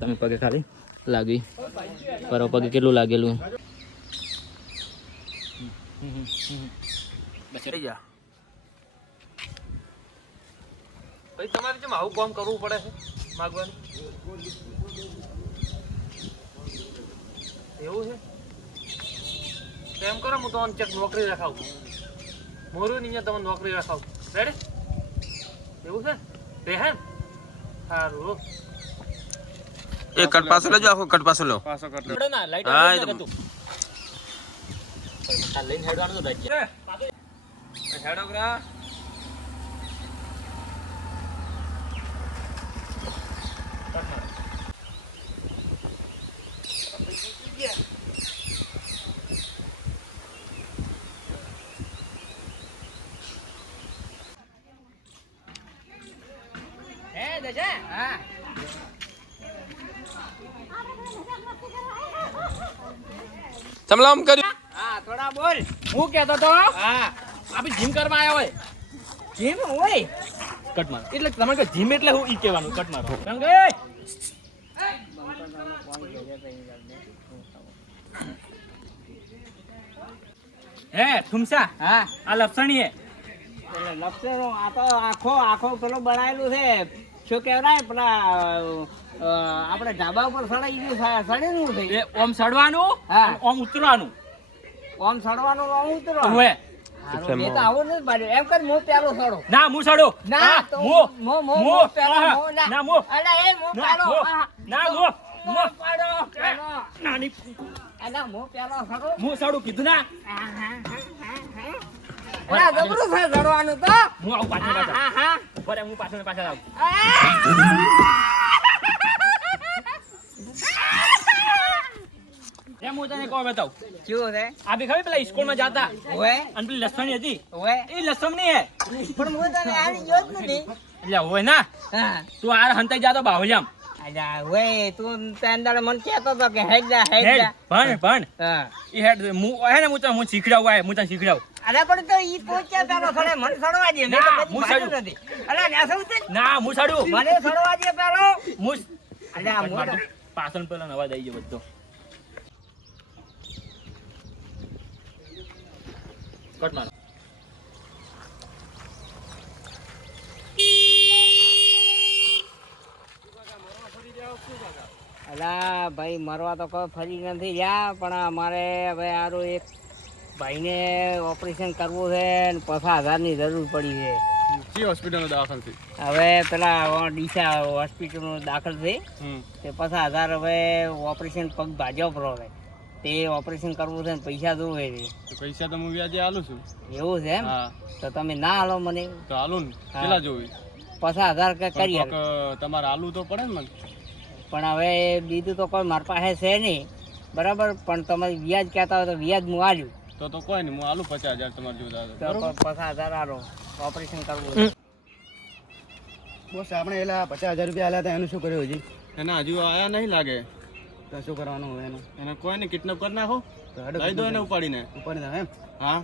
તમે પગે ખાલી. લાગી. પરો પગે કેટલું લાગેલું? ભાઈ, તમારે કેમ આવું કામ કરવું પડે માગવાનું? એવું છે? એમ કરો, હું તમને ચેક નોકરી રખાવું. મોરું નહીં તમને નોકરી રખાવું. રેડી એવું છે? તે હે ને? સારું એ કટ પાછો લેજો આખો કટ પાછો લો. આપણે ના લાઈટ હા, એ તો- લઈને હેડવાનું તો. રાજ્ય. હેડો દશા હા. સમલામ કર્યું હા થોડા બોલ. હું કહેતો તો હા. આપણે જીમ કરવા આવ્યા હોય. જીમ હોય? કટ માર. એટલે તમારે કે જીમ એટલે હું ઈ કહેવાનું કટ મારો. રંગે હે થુમસા હા. આ લપસણી હે એટલે લપસેનો આ તો આખો આખો પેલો બનાવેલું છે. શું કહેવાય પેલા આપણે ઢાબા ઉપર સડાઈ ગયું સડેલું થઈ એ ઓમ સડવાનું હા. ઓમ ઉતરવાનું. ઓમ સડવાનું ઓમ ઉતરવાનું. ઓવે. હારું, મેં તો આવું નથી પાડ્યું. એમ કરી હું પેલો સડો ના હું સડો ના હા, તો મું. મો મો મો મો ના. ના, મું. અલા એ મો ના પેલો મું. આહા. ના મું. મું. પાડો પેલો નાની અલા મો પેલો સડો હું સડું કીધું ના. અલા જબરું છે તો. હું આવું પાછળ ઊભા હું પાછળ ને પાછળ આવું એમ હું તને કહું બતાવ કેવું છે આ બી ખબર પેલા સ્કૂલમાં જતા હોય અને પેલી લસણ હતી હોય એ લસણની હે પણ હું તને આ જોત નથી એટલે હોય ના તું આ હંતાઈ જાતો બાવલિયામ ઓય તું તેંદાળ મન કહેતો તો કે હેડ જા હેડ જા. ભણ ભણ. હા. એ હેડ હું હે ને હું તને હું શીખડાવું આ હું તને શીખડાવું. અરે પણ તો ઈ પોચ્યા પેલો સડે મને સડવા દે મેં તો ના, સડું. નથી. અરે ન્યા સડું ના? હું સડું. મને સડવા દે પેલો. હું અરે આ પાછળ પેલા નવા દઈ ગયો બધો. કટ મારો. અલા ભાઈ મરવા તો કોઈ ફરી નથી રહ્યા પણ અમારે હવે આરું એક ભાઈને ઓપરેશન કરવું છે ને પચાસ હજારની જરૂર પડી છે. કઈ હોસ્પિટલનો દાખલ છે? હવે પેલા ડીસા હોસ્પિટલમાં દાખલ છે. તે પચાસ હજાર હવે ઓપરેશન પગ ભાજ્યો હવે. તે ઓપરેશન કરવું છે ને પૈસા જોવે છે. પૈસા તો હું વ્યાજે આલું છું. એવું છે એમ? તો તમે ના હાલો મને. તો હાલો ને. કેટલા જોવી પચાસ હજાર કરી તમારે આલું તો પડે ને મને? પણ હવે બીજું તો કોઈ મારી પાસે છે નહીં. બરાબર? પણ તમે વ્યાજ કહેતા હોય તો વ્યાજ હું આલ્યું. તો તો કોઈ નહીં હું આલું પચાસ હજાર તમારે જોતા તો. પચાસ હજાર આલો. ઓપરેશન કરવું. બોસ આપણે એલા પચાસ હજાર રૂપિયા આલ્યા હતા એનું શું કર્યું હજી? એના હજુ આયા નહીં લાગે. તો શું કરવાનું હોય એનું? એને કોઈ નહીં કિડનેપ કરી નાખો. લઈ દો એને ઉપાડીને. ઉપર ને એમ? હા.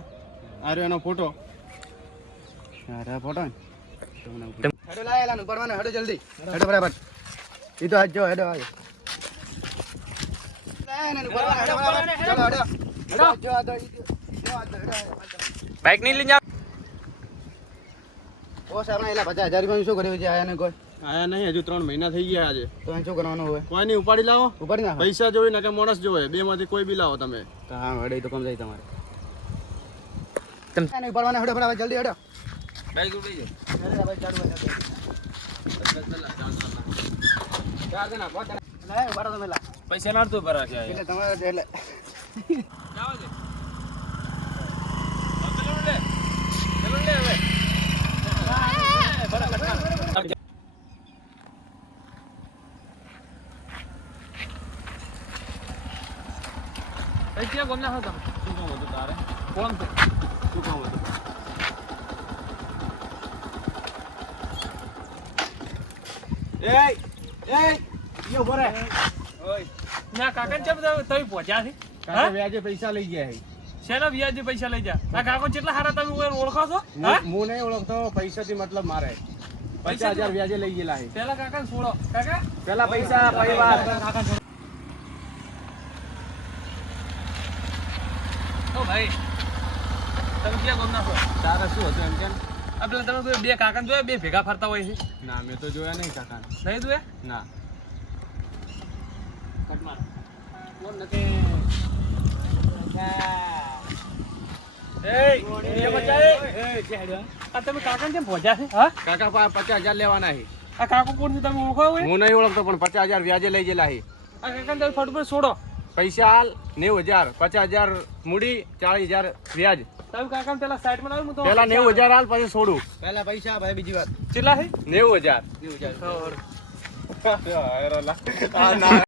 આર્યો એનો ફોટો હા ફોટો હેડો લાય એલા ઉપાડવાનો હેડો જલ્દી. હેડો બરાબર. ઈ તો આજ જો હેડો આજો. ચલો. બાઈક નહીં લઈ જાવ ઓ આપણે એલા પચાસ હજાર રૂપિયાનું શું કર્યું છે? આયા ને કોઈ? આયા નહીં હજુ ત્રણ મહિના થઈ ગયા આજે. તો શું કરવાનું હોય? કોઈ નહીં ઉપાડી લાવો. ઉપાડી નાખો. પૈસા જોઈ ને કે માણસ જોવે બે માંથી કોઈ બી લાવો તમે. તો હા હડે તો કમ જાય તમારે. એને ઉપાડવાને હડે બરાબર જલ્દી હેડો. બાઈક ઉડી જાય હેડો ભાઈ ચાલુ હેડો લાય ઉપાડો તમે લા પૈસા નાડતું ભરા છે એટલે તમારે એટલે. ગમના હતા શું કામ હતું તારે કોણ શું કામ હતું એય પૈસાથી મતલબ મારે પચાસ વ્યાજે લઈ ગયેલા છે પેલા કાકા છોડો પેલા પૈસા પરિવાર ભાઈ તમે ક્યાં ગોમના છો તારે શું હતું એમ કેમ આ પેલા તમે કોઈ બે કાકા જોયા બે ભેગા ફરતા હોય છે. ના મેં તો જોયા નહીં કાકા નહીં જોયા? ના. આ તમે કાકાને કેમ પહોંચ્યા છે? હા? કાકા પાસે પચાસ હજાર લેવાના છે. આ કાકો કોણ છે તમે ઓળખો હોય? હું નહીં ઓળખતો પણ પચાસ હજાર વ્યાજે લઈ ગયેલા છે. આ કાકાને તમે ફટ પર છોડો. પૈસા હાલ નેવું હજાર પચાસ હજાર મૂડી ચાલીસ હજાર વ્યાજ તમે કાકાને પેલા સાઈડમાં માં હું તો પેલા નેવું હજાર હાલ પછી છોડું પેલા પૈસા ભાઈ બીજી વાત કેટલા છે નેવું હજાર નેવું ના